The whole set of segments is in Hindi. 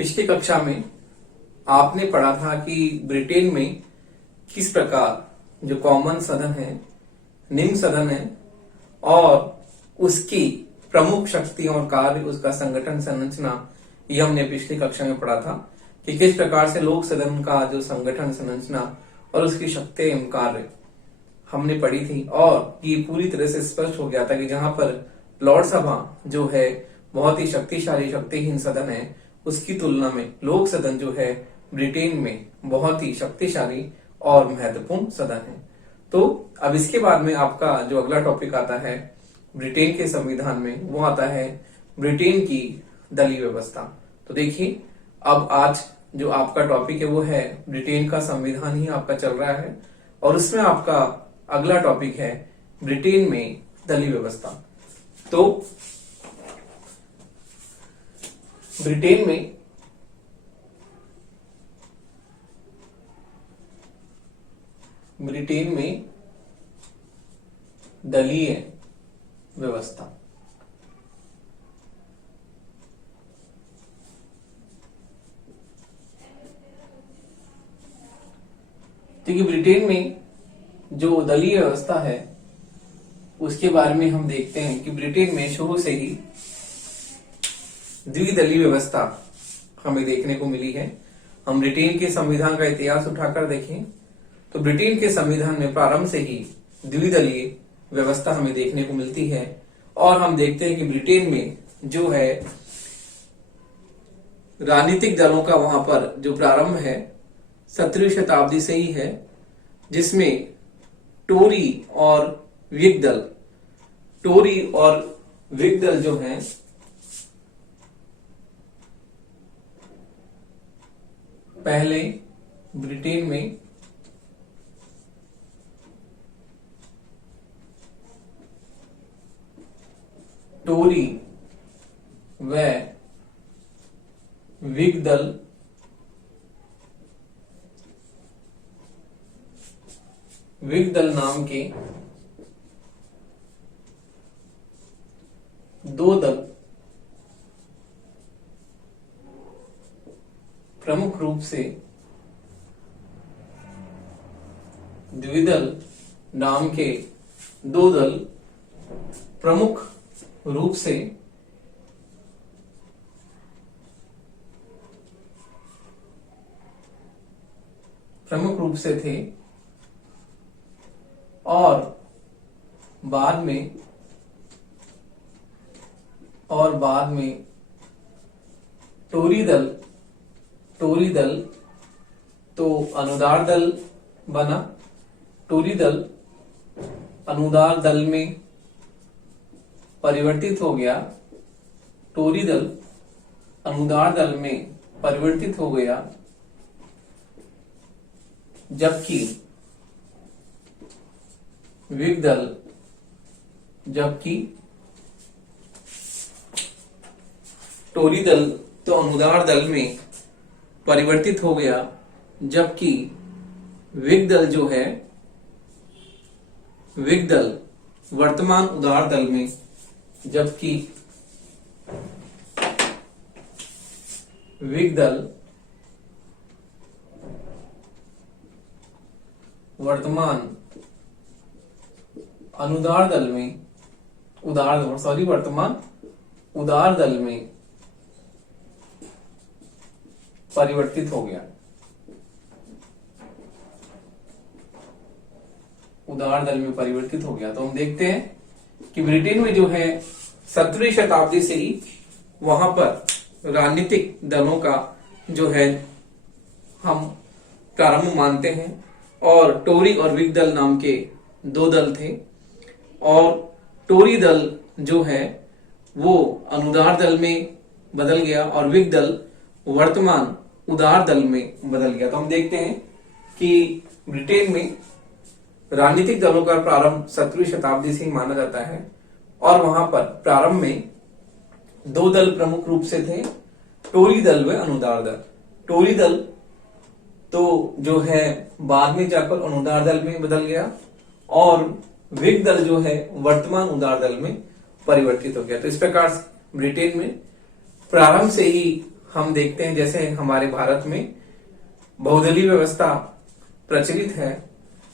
पिछली कक्षा में आपने पढ़ा था कि ब्रिटेन में किस प्रकार जो कॉमन सदन है, निम्न सदन है और उसकी प्रमुख शक्तियां और कार्य, उसका संगठन संरचना, ये हमने पिछली कक्षा में पढ़ा था कि किस प्रकार से लोक सदन का जो संगठन संरचना और उसकी शक्ति एवं कार्य हमने पढ़ी थी। और ये पूरी तरह से स्पष्ट हो गया था कि जहां पर लॉर्ड सभा जो है बहुत ही शक्तिशाली शक्तिहीन सदन है, उसकी तुलना में लोक सदन जो है ब्रिटेन में बहुत ही शक्तिशाली और महत्वपूर्ण सदन है। तो अब इसके बाद में आपका जो अगला टॉपिक आता है ब्रिटेन के संविधान में, वो आता है ब्रिटेन की दलीय व्यवस्था। तो देखिए, अब आज जो आपका टॉपिक है वो है ब्रिटेन का संविधान ही आपका चल रहा है और उसमें आपका अगला टॉपिक है ब्रिटेन में दलीय व्यवस्था। तो ब्रिटेन में दलीय व्यवस्था। देखिए, ब्रिटेन में जो दलीय व्यवस्था है उसके बारे में हम देखते हैं कि ब्रिटेन में शुरू से ही द्विदलीय व्यवस्था हमें देखने को मिली है। हम ब्रिटेन के संविधान का इतिहास उठाकर देखें तो ब्रिटेन के संविधान में प्रारंभ से ही द्विदलीय व्यवस्था हमें देखने को मिलती है। और हम देखते हैं कि ब्रिटेन में जो है राजनीतिक दलों का वहां पर जो प्रारंभ है 17वीं शताब्दी से ही है, जिसमें टोरी और व्हिग दल जो हैं पहले ब्रिटेन में टोरी व व्हिग दल नाम के दो दल प्रमुख रूप से द्विदल नाम के दो दल प्रमुख रूप से थे और बाद में टोरी दल तो अनुदार दल बना। टोरी दल अनुदार दल में परिवर्तित हो गया। टोरी दल अनुदार दल में परिवर्तित हो गया, जबकि व्हिग दल टोरी दल तो अनुदार दल में परिवर्तित हो गया, जबकि व्हिग दल जो है व्हिग दल वर्तमान उदार दल में, जबकि व्हिग दल वर्तमान अनुदार दल में वर्तमान उदार दल में परिवर्तित हो गया। उदार दल में परिवर्तित हो गया। तो हम देखते हैं कि ब्रिटेन में जो है 17वीं शताब्दी से ही वहां पर राजनीतिक दलों का जो है हम प्रारंभ मानते हैं और टोरी और व्हिग दल नाम के दो दल थे और टोरी दल जो है वो अनुदार दल में बदल गया और व्हिग दल वर्तमान उदार दल में बदल गया। तो हम देखते हैं कि ब्रिटेन में राजनीतिक दलों का प्रारंभ 17वीं शताब्दी से ही माना जाता है और वहां पर प्रारंभ में दो दल प्रमुख रूप से थे, टोरी दल व अनुदार दल। टोरी दल तो जो है बाद में जाकर अनुदार दल में बदल गया और व्हिग दल जो है वर्तमान उदार दल में परिवर्तित हो गया। तो इस प्रकार ब्रिटेन में प्रारंभ से ही हम देखते हैं जैसे हमारे भारत में बहुदलीय व्यवस्था प्रचलित है,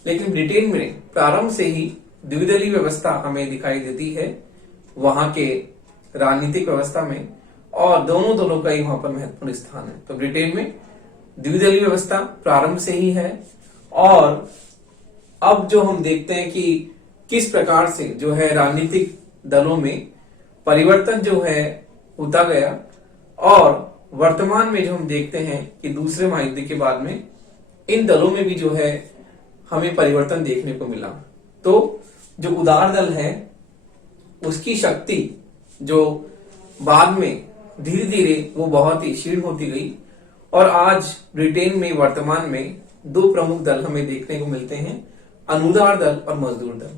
लेकिन ब्रिटेन में प्रारंभ से ही द्विदलीय व्यवस्था हमें दिखाई देती है वहां के राजनीतिक व्यवस्था में, और दोनों दलों का ही वहां पर महत्वपूर्ण स्थान है। तो ब्रिटेन में द्विदलीय व्यवस्था प्रारंभ से ही है। और अब जो हम देखते हैं कि किस प्रकार से जो है राजनीतिक दलों में परिवर्तन जो है होता गया, और वर्तमान में जो हम देखते हैं कि दूसरे महायुद्ध के बाद में इन दलों में भी जो है हमें परिवर्तन देखने को मिला। तो जो उदार दल है उसकी शक्ति जो बाद में धीरे धीरे वो बहुत ही क्षीण होती गई, और आज ब्रिटेन में वर्तमान में दो प्रमुख दल हमें देखने को मिलते हैं, अनुदार दल और मजदूर दल।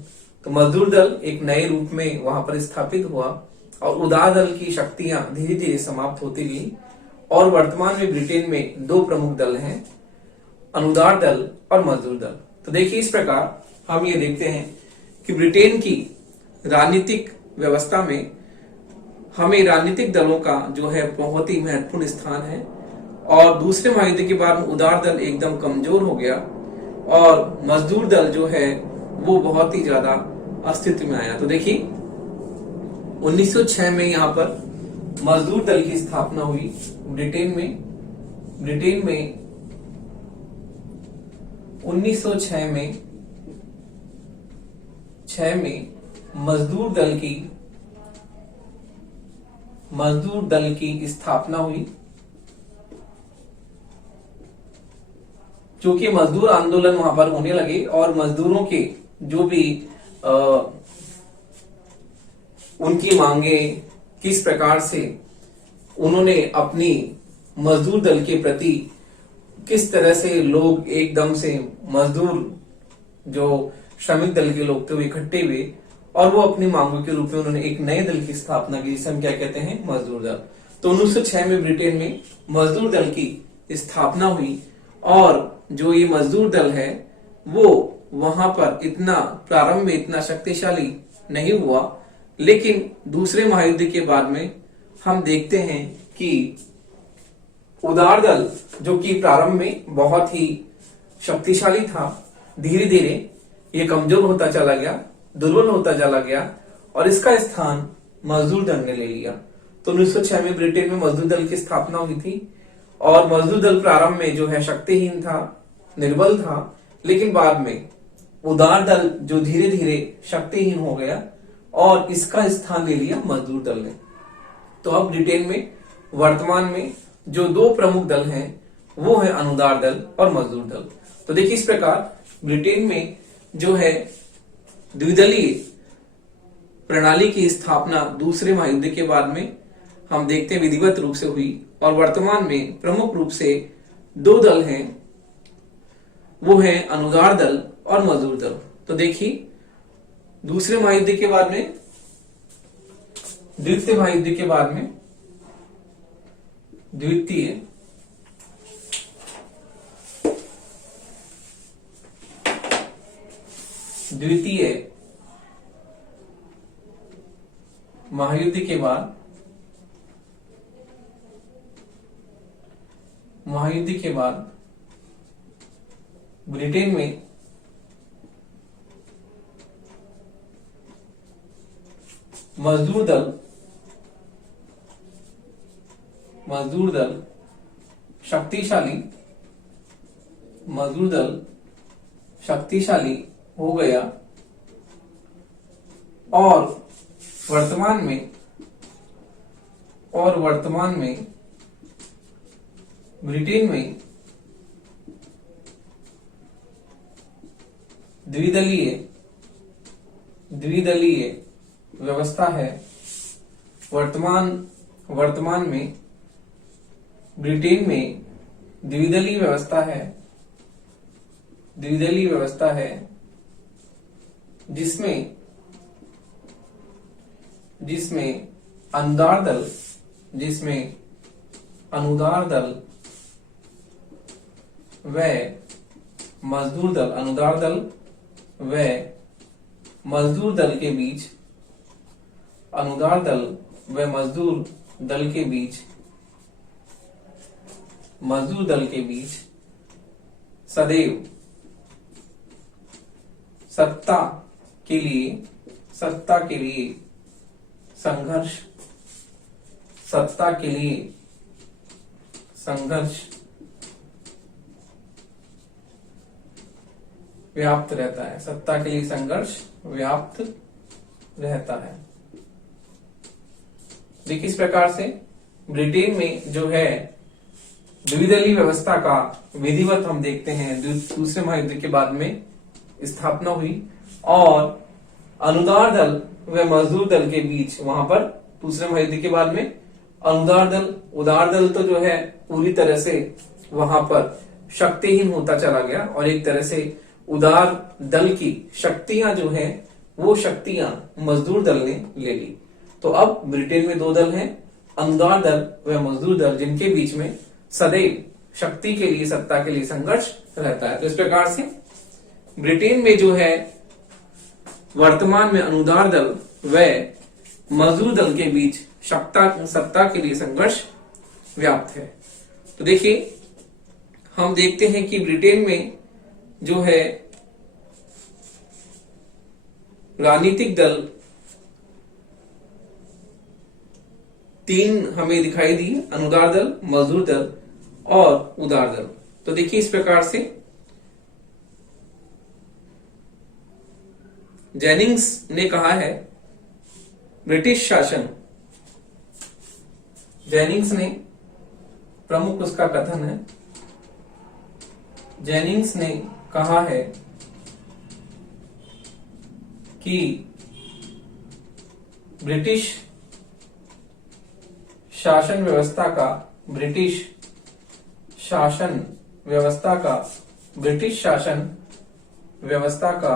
तो मजदूर दल एक नए रूप में वहां पर स्थापित हुआ और उदार दल की शक्तियां धीरे धीरे समाप्त होती गई, और वर्तमान में ब्रिटेन में दो प्रमुख दल हैं, अनुदार दल और मजदूर दल। तो देखिए इस प्रकार हम ये देखते हैं कि ब्रिटेन की राजनीतिक व्यवस्था में हमें राजनीतिक दलों का जो है बहुत ही महत्वपूर्ण स्थान है, और दूसरे महायुद्ध के बाद में उदार दल एकदम कमजोर हो गया और मजदूर दल जो है वो बहुत ही ज्यादा अस्तित्व में आया। तो देखिए 1906 में यहाँ पर मजदूर दल की स्थापना हुई ब्रिटेन में 1906 में मजदूर दल की स्थापना हुई, क्योंकि मजदूर आंदोलन वहां पर होने लगे और मजदूरों के जो भी उनकी मांगे किस प्रकार से उन्होंने अपनी मजदूर दल के प्रति किस तरह से लोग एकदम से मजदूर जो श्रमिक दल के लोग थे वो इकट्ठे हुए और वो अपनी मांगों के रूप में उन्होंने एक नए दल की स्थापना की, जिसे हम क्या कहते हैं, मजदूर दल। तो 1906 में ब्रिटेन में मजदूर दल की स्थापना हुई, और जो ये मजदूर दल है वो वहां पर इतना प्रारंभ में इतना शक्तिशाली नहीं हुआ, लेकिन दूसरे महायुद्ध के बाद में हम देखते हैं कि उदार दल जो कि प्रारंभ में बहुत ही शक्तिशाली था, धीरे धीरे ये कमजोर होता चला गया, दुर्बल होता चला गया, और इसका स्थान मजदूर दल ने ले लिया। तो 1906 में ब्रिटेन में मजदूर दल की स्थापना हुई थी, और मजदूर दल प्रारंभ में जो है शक्तिहीन था, निर्बल था, लेकिन बाद में उदार दल जो धीरे धीरे शक्तिहीन हो गया और इसका स्थान ले लिया मजदूर दल ने। तो अब ब्रिटेन में वर्तमान में जो दो प्रमुख दल हैं वो है अनुदार दल और मजदूर दल। तो देखिए इस प्रकार ब्रिटेन में जो है द्विदलीय प्रणाली की स्थापना दूसरे महायुद्ध के बाद में हम देखते हैं विधिवत रूप से हुई, और वर्तमान में प्रमुख रूप से दो दल हैं, वो है अनुदार दल और मजदूर दल। तो देखिए दूसरे महायुद्ध के बाद में द्वितीय महायुद्ध के बाद में द्वितीय महायुद्ध के बाद ब्रिटेन में मजदूर दल शक्तिशाली हो गया, और वर्तमान में ब्रिटेन में द्विदलीय व्यवस्था है। वर्तमान में ब्रिटेन में द्विदलीय व्यवस्था है, जिसमें अनुदार दल व मजदूर दल के बीच मजदूर दल के बीच सदैव सत्ता के लिए संघर्ष, सत्ता के लिए संघर्ष व्याप्त रहता है, सत्ता के लिए संघर्ष व्याप्त रहता है। देखिए, इस प्रकार से ब्रिटेन में जो है द्विदलीय व्यवस्था का विधिवत हम देखते हैं दूसरे महायुद्ध के बाद में स्थापना हुई, और अनुदार दल व मजदूर दल के बीच वहां पर दूसरे महायुद्ध के बाद में अनुदार दल, उदार दल तो जो है पूरी तरह से वहां पर शक्तिहीन होता चला गया, और एक तरह से उदार दल की शक्तियां जो है वो शक्तियां मजदूर दल ने ले ली। तो अब ब्रिटेन में दो दल हैं, अनुदार दल व मजदूर दल, जिनके बीच में सदैव शक्ति के लिए, सत्ता के लिए संघर्ष रहता है। तो इस प्रकार से ब्रिटेन में जो है वर्तमान में अनुदार दल व मजदूर दल के बीच सत्ता के लिए संघर्ष व्याप्त है। तो देखिए, हम देखते हैं कि ब्रिटेन में जो है राजनीतिक दल तीन हमें दिखाई दी, अनुदार दल, मजदूर दल और उदार दल। तो देखिए, इस प्रकार से जेनिंग्स ने कहा है ब्रिटिश शासन, जेनिंग्स ने प्रमुख उसका कथन है, जेनिंग्स ने कहा है कि ब्रिटिश शासन व्यवस्था का ब्रिटिश शासन व्यवस्था का ब्रिटिश शासन व्यवस्था का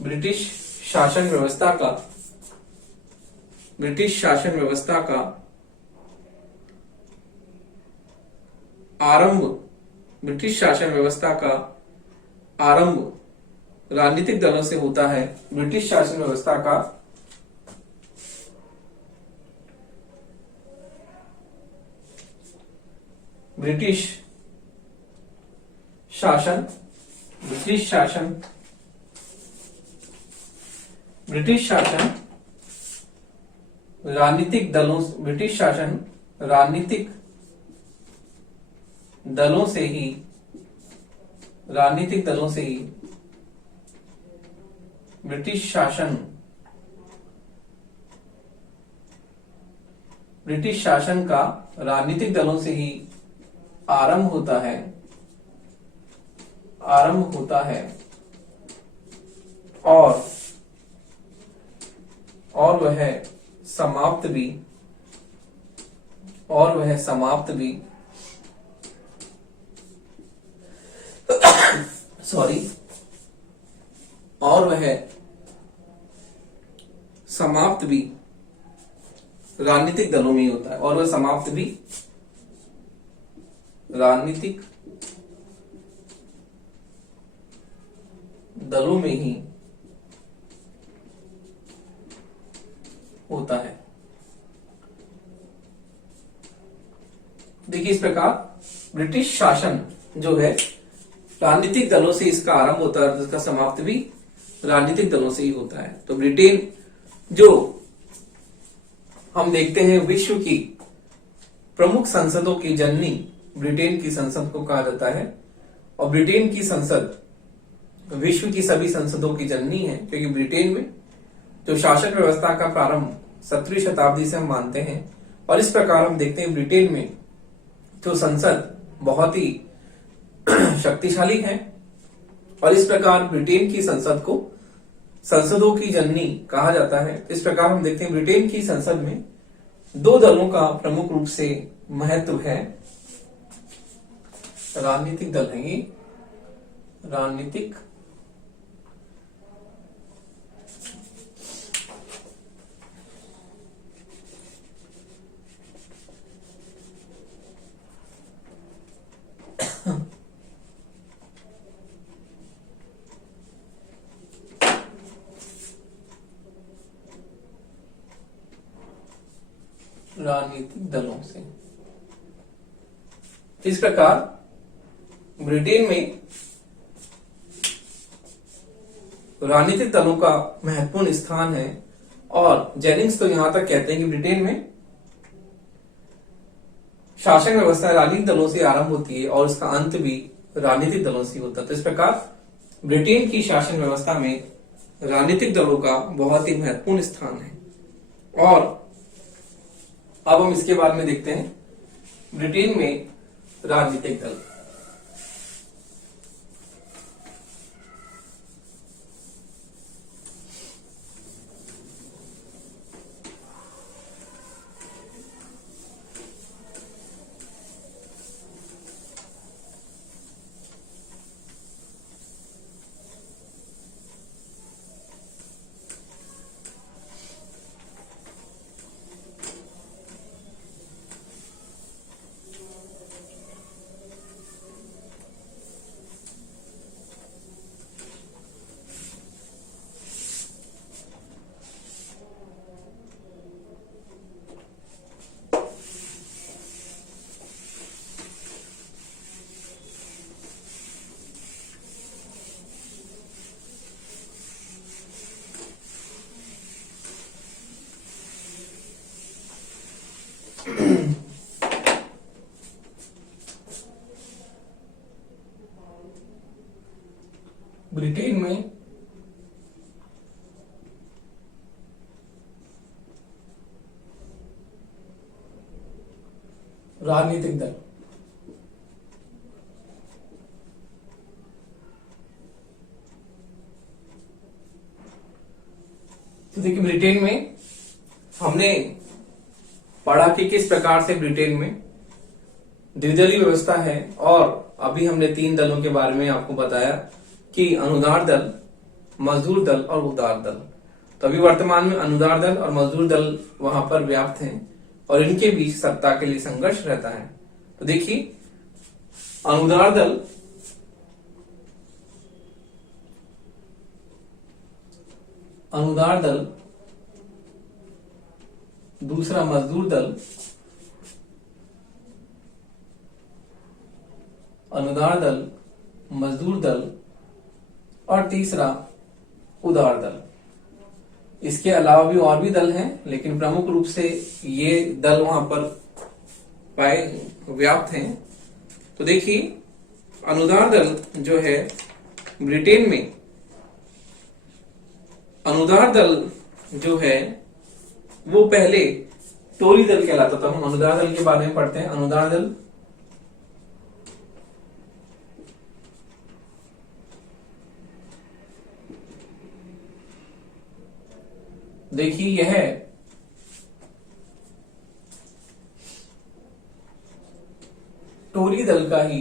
ब्रिटिश शासन व्यवस्था का ब्रिटिश शासन व्यवस्था का आरंभ ब्रिटिश शासन व्यवस्था का आरंभ राजनीतिक दलों से होता है। ब्रिटिश शासन व्यवस्था का ब्रिटिश शासन राजनीतिक दलों ब्रिटिश शासन राजनीतिक दलों से ही ब्रिटिश शासन का राजनीतिक दलों से ही आरंभ होता है और वह समाप्त भी और वह समाप्त भी राजनीतिक दलों में ही होता है, और वह समाप्त भी राजनीतिक दलों में ही होता है। देखिए, इस प्रकार ब्रिटिश शासन जो है राजनीतिक दलों से इसका आरंभ होता है और इसका समाप्त भी राजनीतिक दलों से ही होता है। तो ब्रिटेन जो हम देखते हैं विश्व की प्रमुख संसदों की जननी ब्रिटेन की संसद को कहा जाता है, और ब्रिटेन की संसद विश्व की सभी संसदों की जननी है, क्योंकि ब्रिटेन में जो शासन व्यवस्था का प्रारंभ 17वीं शताब्दी से हम मानते हैं, और इस प्रकार हम देखते हैं ब्रिटेन में जो संसद बहुत ही शक्तिशाली है, और इस प्रकार ब्रिटेन की संसद को संसदों की जननी कहा जाता है। इस प्रकार हम देखते हैं ब्रिटेन की संसद में दो दलों का प्रमुख रूप से महत्व है। राजनीतिक दल है ये, राजनीतिक राजनीतिक दलों से। इस प्रकार ब्रिटेन में राजनीतिक दलों का महत्वपूर्ण स्थान है और जेनिंग्स तो यहां तक कहते हैं कि ब्रिटेन में शासन व्यवस्था राजनीतिक दलों से आरंभ होती है और उसका अंत भी राजनीतिक दलों से होता है। तो इस प्रकार ब्रिटेन की शासन व्यवस्था में राजनीतिक दलों का बहुत ही महत्वपूर्ण स्थान है। और अब हम इसके बारे में देखते हैं ब्रिटेन में राजनीतिक दल। ब्रिटेन में राजनीतिक दल तो देखिए ब्रिटेन में हमने पढ़ा कि किस प्रकार से ब्रिटेन में द्विदलीय व्यवस्था है और अभी हमने 3 दलों के बारे में आपको बताया कि अनुदार दल, मजदूर दल और उदार दल। तो अभी वर्तमान में अनुदार दल और मजदूर दल वहां पर व्याप्त हैं और इनके बीच सत्ता के लिए संघर्ष रहता है। तो देखिए अनुदार दल दूसरा मजदूर दल, अनुदार दल, मजदूर दल और तीसरा उदार दल। इसके अलावा भी और भी दल हैं लेकिन प्रमुख रूप से ये दल वहां पर व्याप्त हैं। तो देखिए अनुदार दल जो है ब्रिटेन में, अनुदार दल जो है वो पहले टोरी दल कहलाता था। हम अनुदार दल के बारे में पढ़ते हैं। अनुदार दल देखिए यह टोरी दल का ही,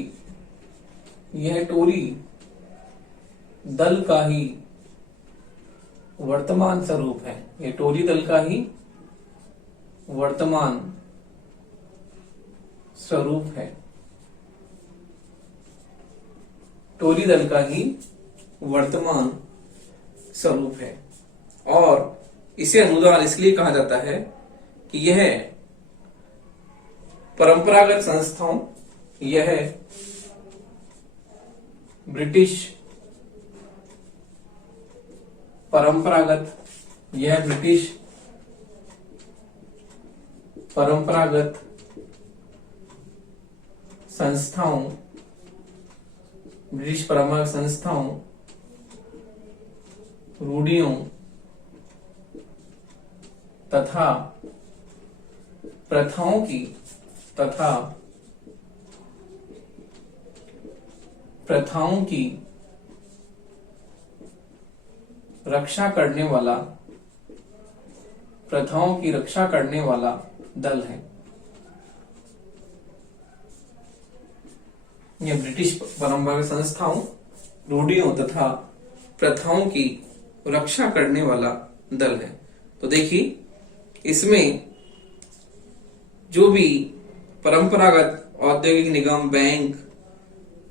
यह टोरी दल का ही वर्तमान स्वरूप है। यह टोरी दल का ही वर्तमान स्वरूप है। टोरी दल का ही वर्तमान स्वरूप है और इसे अनुदार इसलिए कहा जाता है कि यह परंपरागत संस्थाओं, यह ब्रिटिश परंपरागत संस्थाओं, ब्रिटिश परंपरागत संस्थाओं, रूढ़ियों तथा प्रथाओं की रक्षा करने वाला दल है। यह ब्रिटिश परंपरागत संस्थाओं, रूढ़ियों तथा प्रथाओं की रक्षा करने वाला दल है। तो देखिए इसमें जो भी परंपरागत औद्योगिक निगम, बैंक,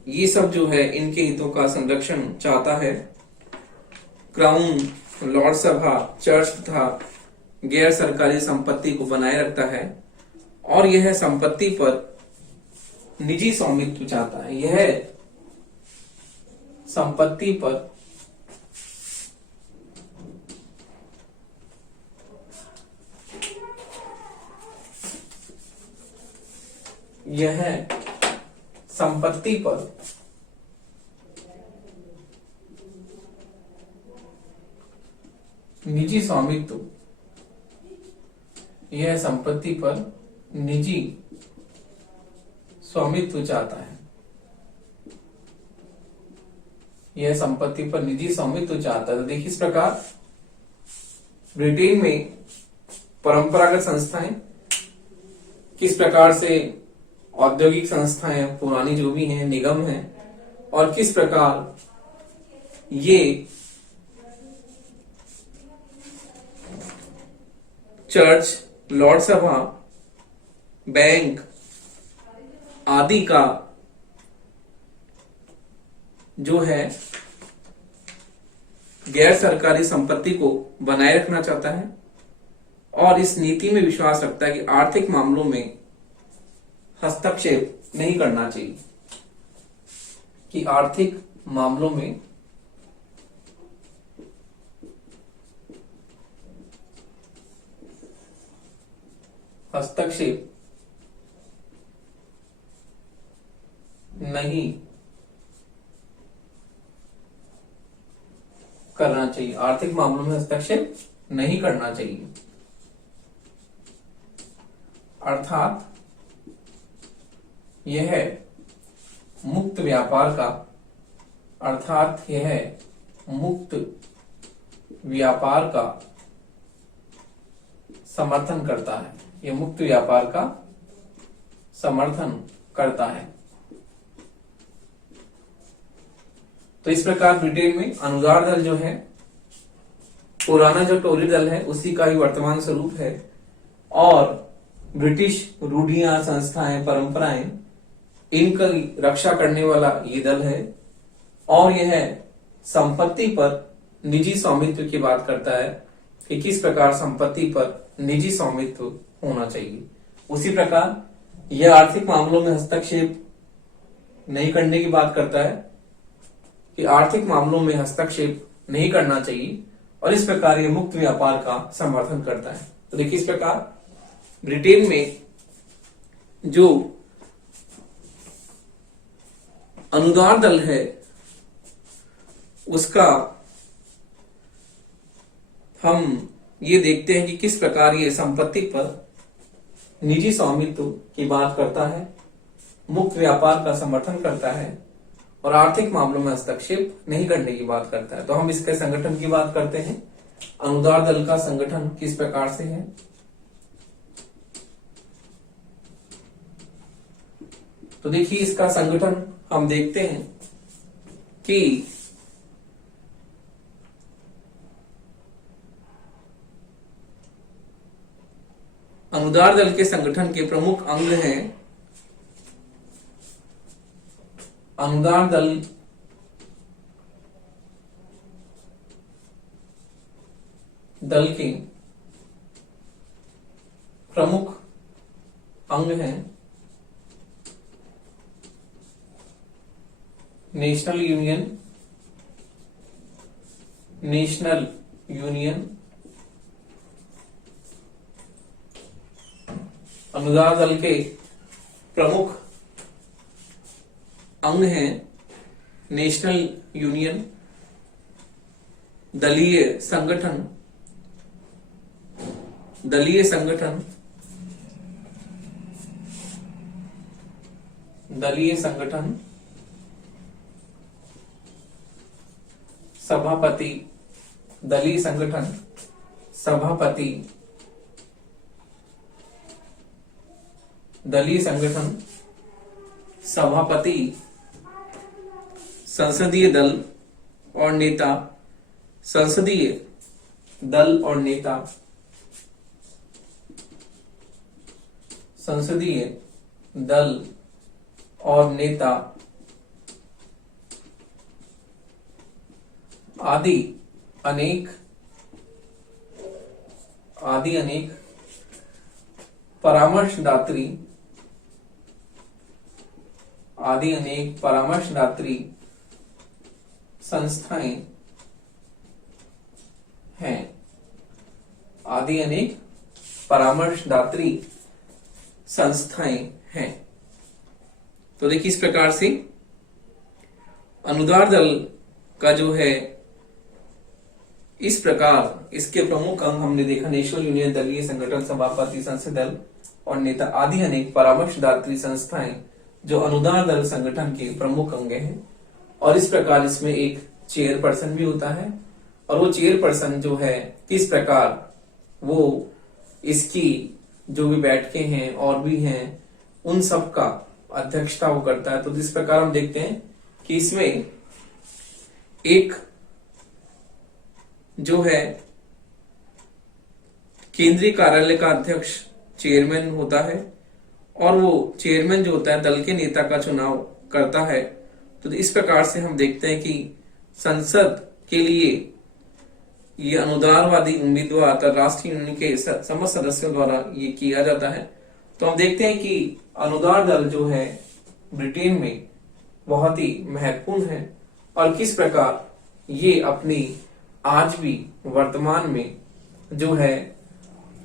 ये सब जो है इनके हितों का संरक्षण चाहता है। क्राउन, लॉर्ड सभा, चर्च तथा गैर सरकारी संपत्ति को बनाए रखता है और यह संपत्ति पर निजी स्वामित्व चाहता है। यह संपत्ति पर निजी स्वामित्व, यह संपत्ति पर निजी स्वामित्व चाहता है। यह संपत्ति पर निजी स्वामित्व चाहता है। तो देखिए इस प्रकार ब्रिटेन में परंपरागत संस्थाएं किस प्रकार से औद्योगिक संस्थाएं पुरानी जो भी हैं, निगम हैं, और किस प्रकार ये चर्च, लॉर्ड सभा, बैंक आदि का जो है गैर सरकारी संपत्ति को बनाए रखना चाहता है और इस नीति में विश्वास रखता है कि आर्थिक मामलों में हस्तक्षेप नहीं करना चाहिए, कि आर्थिक मामलों में हस्तक्षेप नहीं करना चाहिए, आर्थिक मामलों में हस्तक्षेप नहीं करना चाहिए। अर्थात यह मुक्त व्यापार का समर्थन करता है। यह मुक्त व्यापार का समर्थन करता है। तो इस प्रकार ब्रिटेन में अनुदार दल जो है, पुराना जो टोरी दल है उसी का ही वर्तमान स्वरूप है, और ब्रिटिश रूढ़ियां, संस्थाएं, परंपराएं, इनकी रक्षा करने वाला ये दल है। और यह संपत्ति पर निजी स्वामित्व की बात करता है कि किस प्रकार संपत्ति पर निजी स्वामित्व होना चाहिए। उसी प्रकार यह आर्थिक मामलों में हस्तक्षेप नहीं करने की बात करता है, कि आर्थिक मामलों में हस्तक्षेप नहीं करना चाहिए, और इस प्रकार यह मुक्त व्यापार का समर्थन करता है। तो देखिए इस प्रकार ब्रिटेन में जो अनुदार दल है उसका हम ये देखते हैं कि किस प्रकार ये संपत्ति पर निजी स्वामित्व की बात करता है, मुक्त व्यापार का समर्थन करता है और आर्थिक मामलों में हस्तक्षेप नहीं करने की बात करता है। तो हम इसके संगठन की बात करते हैं। अनुदार दल का संगठन किस प्रकार से है। तो देखिए इसका संगठन हम देखते हैं कि अनुदार दल के संगठन के प्रमुख अंग हैं अनुदार दल के प्रमुख अंग हैं नेशनल यूनियन, अनुदार दल के प्रमुख अंग हैं नेशनल यूनियन, दलीय संगठन, सभापति, दलीय संगठन, सभापति, दलीय संगठन, सभापति, संसदीय दल और नेता, संसदीय दल और नेता, संसदीय दल और नेता आदि अनेक परामर्शदात्री आदि अनेक परामर्शदात्री संस्थाएं हैं। आदि अनेक परामर्शदात्री संस्थाएं हैं। तो देखिए, इस प्रकार से अनुदार दल का जो है, इस प्रकार इसके प्रमुख अंग हमने देखा, नेशनल यूनियन, दलीय संगठन, सभापति, संसदीय दल और नेता आदि अनेक परामर्शदात्री संस्थाएं जो अनुदार दल संगठन के प्रमुख अंग हैं। और इस प्रकार इसमें एक चेयरपर्सन भी होता है, और वो चेयरपर्सन जो है किस प्रकार वो इसकी जो भी बैठकें हैं और भी हैं उन सब का अध्यक्षता वो करता है। तो इस प्रकार हम देखते हैं कि इसमें एक जो है केंद्रीय कार्यालय का अध्यक्ष चेयरमैन होता है, और वो चेयरमैन जो होता है दल के नेता का चुनाव करता है। तो इस प्रकार से हम देखते हैं कि संसद के लिए ये अनुदारवादी उम्मीदवार अंतरराष्ट्रीय यूनियन के समस्त सदस्यों द्वारा ये किया जाता है। तो हम देखते हैं कि अनुदार दल जो है ब्रिटेन में बहुत ही महत्वपूर्ण है, और किस प्रकार ये अपनी आज भी वर्तमान में जो है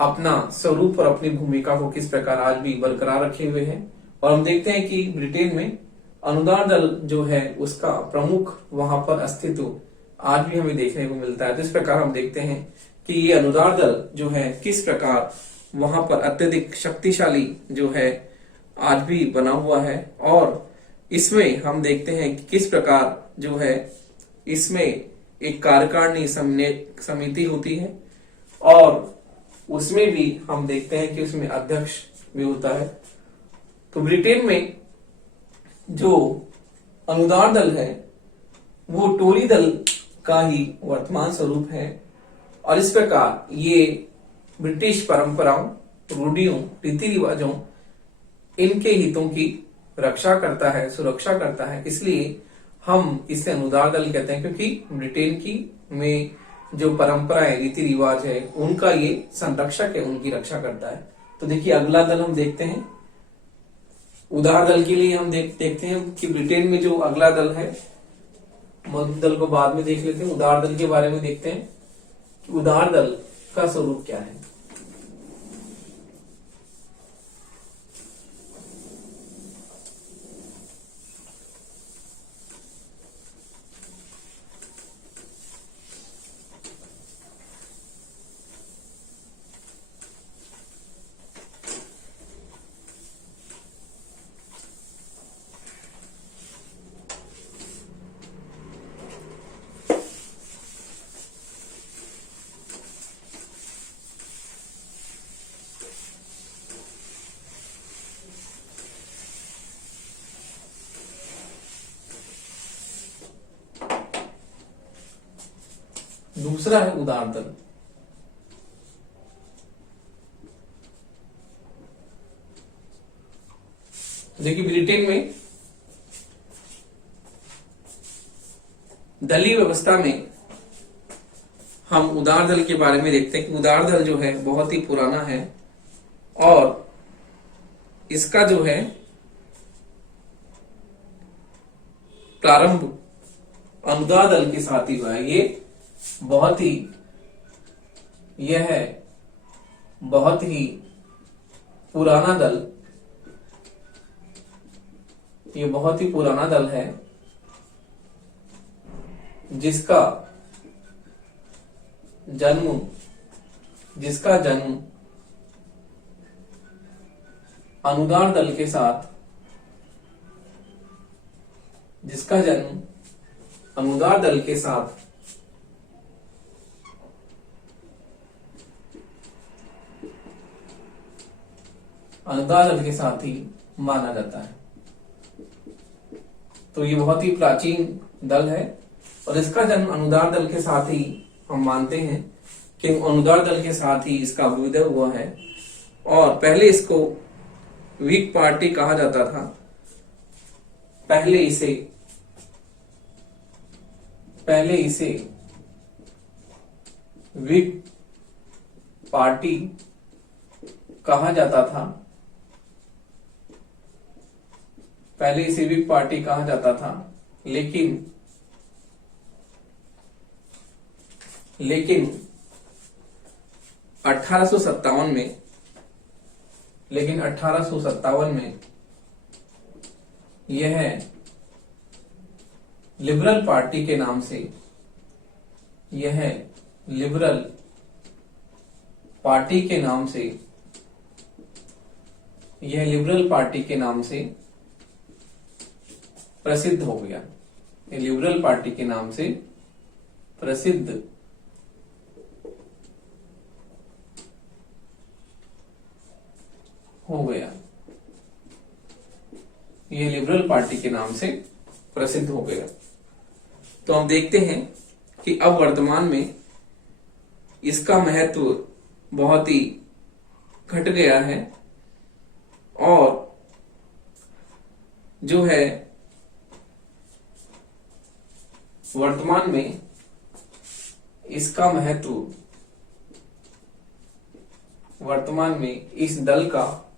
अपना स्वरूप और अपनी भूमिका को किस प्रकार आज भी बरकरार रखे हुए हैं। और हम देखते हैं कि ब्रिटेन में अनुदार दल जो है उसका प्रमुख वहां पर अस्तित्व आज भी हमें देखने को मिलता है। तो इस प्रकार हम देखते हैं कि ये अनुदार दल जो है किस प्रकार वहां पर अत्यधिक शक्तिशाली जो है आज भी बना हुआ है। और इसमें हम देखते हैं कि किस प्रकार जो है इसमें एक कार्यकारिणी समिति होती है, और उसमें भी हम देखते हैं कि उसमें अध्यक्ष भी होता है। तो ब्रिटेन में जो अनुदार दल है वो टोरी दल का ही वर्तमान स्वरूप है, और इस प्रकार ये ब्रिटिश परंपराओं, रूढ़ियों, रीति रिवाजों, इनके हितों की रक्षा करता है, सुरक्षा करता है। इसलिए हम इसे अनुदार दल कहते हैं, क्योंकि ब्रिटेन की में जो परंपराएं, रीति रिवाज है उनका ये संरक्षक है, उनकी रक्षा करता है। तो देखिए, अगला दल हम देखते हैं उदार दल के लिए। हम देखते हैं कि ब्रिटेन में जो अगला दल है, मध्य दल को बाद में देख लेते हैं, उदार दल के बारे में देखते हैं कि उदार दल का स्वरूप क्या है। दूसरा है उदार दल। देखिए, ब्रिटेन में दलीय व्यवस्था में हम उदार दल के बारे में देखते हैं कि उदार दल जो है बहुत ही पुराना है, और इसका जो है प्रारंभ अनुदार दल के साथ ही हुआ है। यह है बहुत ही पुराना दल, ये बहुत ही पुराना दल है जिसका जन्म अनुदार दल के साथ ही माना जाता है। तो ये बहुत ही प्राचीन दल है, और इसका जन्म अनुदार दल के साथ ही हम मानते हैं कि अनुदार दल के साथ ही इसका अभ्युदय हुआ है। और पहले इसको व्हिग पार्टी कहा जाता था। पहले इसे व्हिग पार्टी कहा जाता था, पहले सिविक पार्टी कहा जाता था, लेकिन 1857 में यह लिबरल पार्टी के नाम से, यह लिबरल पार्टी के नाम से, यह लिबरल पार्टी के नाम से प्रसिद्ध हो गया। यह लिबरल पार्टी के नाम से प्रसिद्ध हो गया। यह लिबरल पार्टी के नाम से प्रसिद्ध हो गया। तो हम देखते हैं कि अब वर्तमान में इसका महत्व बहुत ही घट गया है और जो है वर्तमान में इसका महत्व, वर्तमान में इस दल का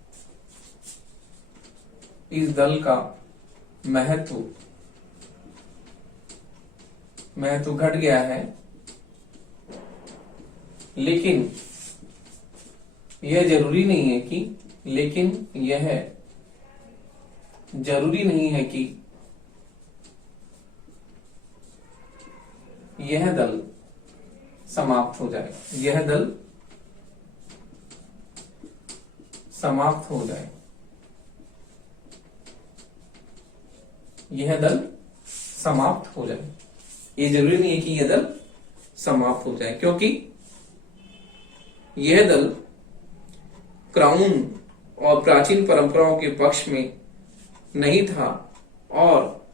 महत्व घट गया है। लेकिन यह जरूरी नहीं है कि यह दल समाप्त हो जाए, यह दल समाप्त हो जाए, यह दल समाप्त हो जाए। ये जरूरी नहीं है कि यह दल समाप्त हो जाए, क्योंकि यह दल क्राउन और प्राचीन परंपराओं के पक्ष में नहीं था और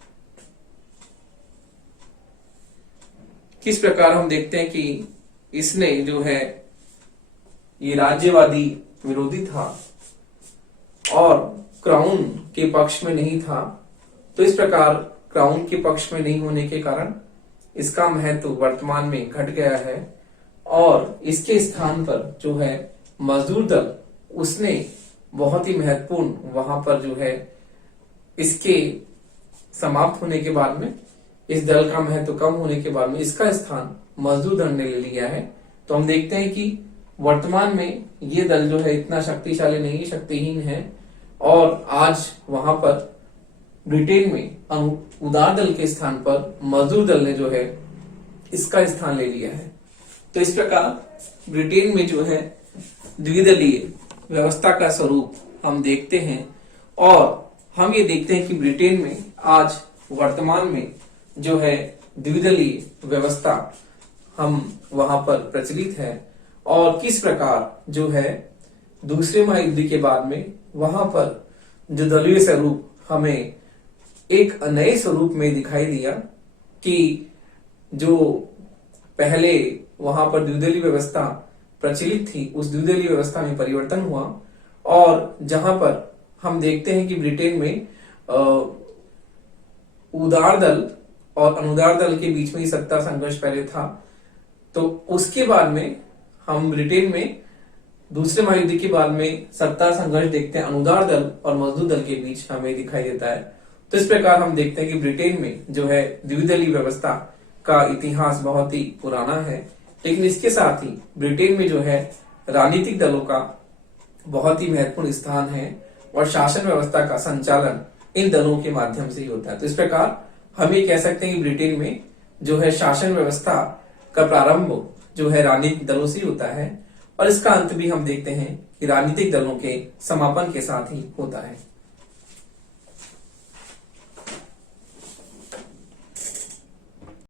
किस प्रकार हम देखते हैं कि इसने जो है ये राज्यवादी विरोधी था और क्राउन के पक्ष में नहीं था। तो इस प्रकार क्राउन के पक्ष में नहीं होने के कारण इसका महत्व वर्तमान में घट गया है और इसके स्थान पर जो है मजदूर दल, उसने बहुत ही महत्वपूर्ण वहां पर जो है इसके समाप्त होने के बाद में, इस दल का महत्व कम होने के बाद में इसका स्थान मजदूर दल ने ले लिया है। तो हम देखते हैं कि वर्तमान में ये दल जो है इतना शक्तिशाली नहीं, शक्तिहीन है और आज वहां पर ब्रिटेन में उदार दल के स्थान पर मजदूर दल ने जो है इसका स्थान ले लिया है। तो इस प्रकार ब्रिटेन में जो है द्विदलीय व्यवस्था का स्वरूप हम देखते हैं और हम ये देखते हैं कि ब्रिटेन में आज वर्तमान में जो है द्विदलीय व्यवस्था हम वहां पर प्रचलित है और किस प्रकार जो है दूसरे महायुद्ध के बाद में वहां पर जो दलीय स्वरूप हमें एक नए स्वरूप में दिखाई दिया कि जो पहले वहां पर द्विदलीय व्यवस्था प्रचलित थी, उस द्विदलीय व्यवस्था में परिवर्तन हुआ और जहां पर हम देखते हैं कि ब्रिटेन में उदार दल और अनुदार दल के बीच में ही सत्ता संघर्ष पहले था। तो उसके बाद में हम ब्रिटेन में दूसरे महायुद्ध के बाद में सत्ता संघर्ष देखते हैं, अनुदार दल और मजदूर दल के बीच हमें दिखाई देता है। तो इस प्रकार हम देखते हैं कि ब्रिटेन में जो है द्विदलीय व्यवस्था का इतिहास बहुत ही पुराना है, लेकिन इसके साथ ही ब्रिटेन में जो है राजनीतिक दलों का बहुत ही महत्वपूर्ण स्थान है और शासन व्यवस्था का संचालन इन दलों के माध्यम से ही होता है। तो इस प्रकार हम ये कह सकते हैं कि ब्रिटेन में जो है शासन व्यवस्था का प्रारंभ जो है राजनीतिक दलों से ही होता है और इसका अंत भी हम देखते हैं कि राजनीतिक दलों के समापन के साथ ही होता है।